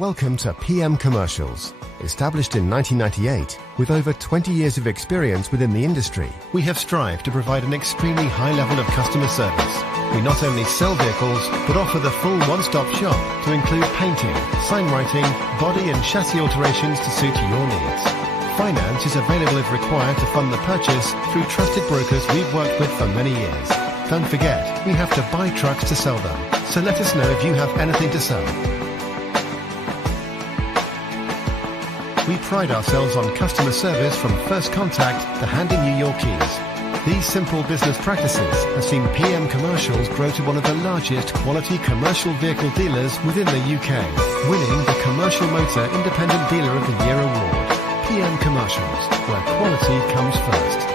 Welcome to PM Commercials. Established in 1998, with over 20 years of experience within the industry, we have strived to provide an extremely high level of customer service. We not only sell vehicles, but offer the full one-stop shop to include painting, sign writing, body and chassis alterations to suit your needs. Finance is available if required to fund the purchase through trusted brokers we've worked with for many years. Don't forget, we have to buy trucks to sell them, so let us know if you have anything to sell. We pride ourselves on customer service from first contact to handing you your keys. These simple business practices have seen PM Commercials grow to one of the largest quality commercial vehicle dealers within the UK, winning the Commercial Motor Independent Dealer of the Year award. PM Commercials, where quality comes first.